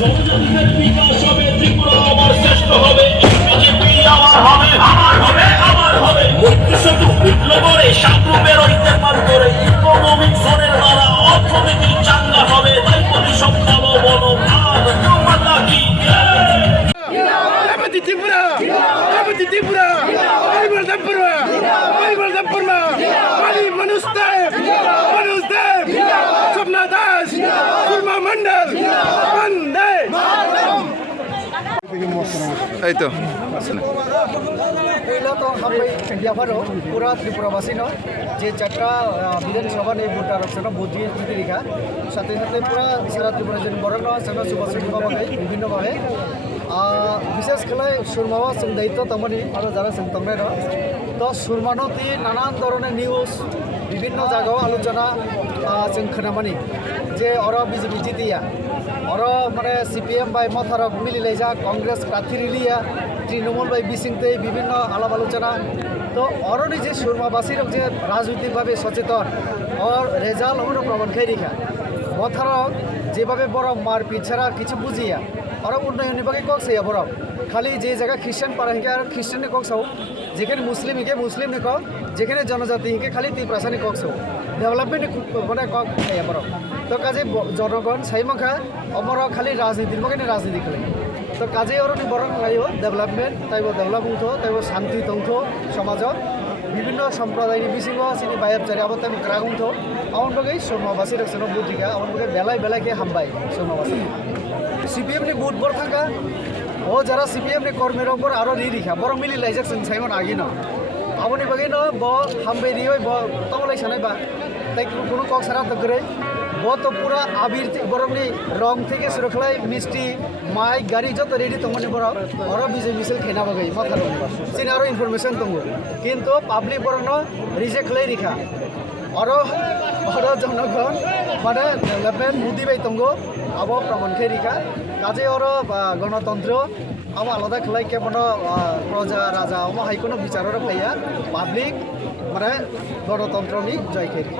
জনজাতিদের বিকাশ হবে, ত্রিপুরা আবার শ্রেষ্ঠ হবে, বিজেপি আমার হবে মৈত্রী সেতু বিপ্লবের সাগরূপের ঐক্যমান করে ইকোনমিক জোনের দ্বারা অর্থনীতি চাঙ্গা হবে, তাই পরিষদ বলো বলো ভাগ মাতা কি ত্রিপুরা ত্রিপুরা মানুষ দেব স্বপ্না দাস সুরমা মন্ডল বন্দে এই তো पहिला तो हम इंडिया भर पूरा त्रिपुरावासी न जे चार्टा विधानसभा ने भोटार न भोट দিয়ে জিতে রেখা সাথে সাথে পুরা সারা ত্রিপুরা যেন বড় ন সেনা সুবাসী ভাবে বিভিন্নভাবে বিশেষ খেলায় সুরমাওয়া जों দায়িত্ব তমনি আরো যারা जों তমনে তো সুরমানতি নানান ধরনের নিউজ বিভিন্ন জায়গায় আলোচনা जों खोनामानि যে ওরা বিজেপি জিতিয়া ওরা মানে সিপিএম বাই মথারক মিলিলাইজা কংগ্রেস প্রার্থী রিলিয়া তৃণমূল বাই বিসিংতে বিভিন্ন আলাপ আলোচনা তো ওর যে সুরমাবাসীর যে রাজনৈতিকভাবে সচেতন ওর রেজাল্ট ওর প্রমাণ খাই রেখা মথারক যেভাবে বড় মারপিট ছাড়া কিছু বুঝিয়া ওরা উন্নয়নের বাকি ককছে বড় খালি যে জায়গা খ্রিস্টান পাড়া হিঁকে আর খ্রিস্টানকে ককসাও যেখানে মুসলিম হিঁকে মুসলিমনে কক যেখানে জনজাতি হিঁকে খালি তিপ্রাসানি ককসাও ডেভেলপমেন্ট মানে কক খাইয়া বড় তো কাজে জনগণ সাইমখা অমর খালি রাজনীতির বাকি রাজনীতি খেলে তো কাজে ওর বরং লাইব ডেভেলপমেন্ট তাইব ডেভেলপ উঠ তাইব শান্তি তংথ সমাজ বিভিন্ন সম্প্রদায়নি বিসিব সিনি বাইবচারি আবার তাই ক্রাগ উঠ আমার বাকি সৌমাবাসী রক্ষণ বুদ্ধিকা আমার বাকি বেলায় বেলাকে হামবাই সৌমাবাসী সিপিএমনি বুট বড় থাকা ও যারা সিপিএমনি কর্মীর ওপর আরও রিখা বড় মিলি লাইজাক जों সাইমন আগি ন আপনি বাকি ন ব হামবাই রিয় ব তমলাই সানাই বা তাই কোনো কক সারা তো করে ব তো পুরা আবির বরংনি রং থেকে শুরু খাই মিষ্টি মাইক গাড়ি যত রেডি তমনি বড় ওরা বিজয় মিছিল খেনা বাগাই মাথা রং সিন আরও ইনফরমেশন দङ কিন্তু পাবলিক বরং রিজেক্ট খাই রিখা আরও আরও জনগণ মানে ডেভেলপমেন্ট মুদি বাই দङ আবো প্রমাণ খাই রিখা কাজে ওরা গণতন্ত্র আমার আলাদা খেলাই কেমন প্রজা রাজা আমার হাইকোনো বিচারের ফাইয়া পাবলিক মানে গণতন্ত্রনি জয় খেলি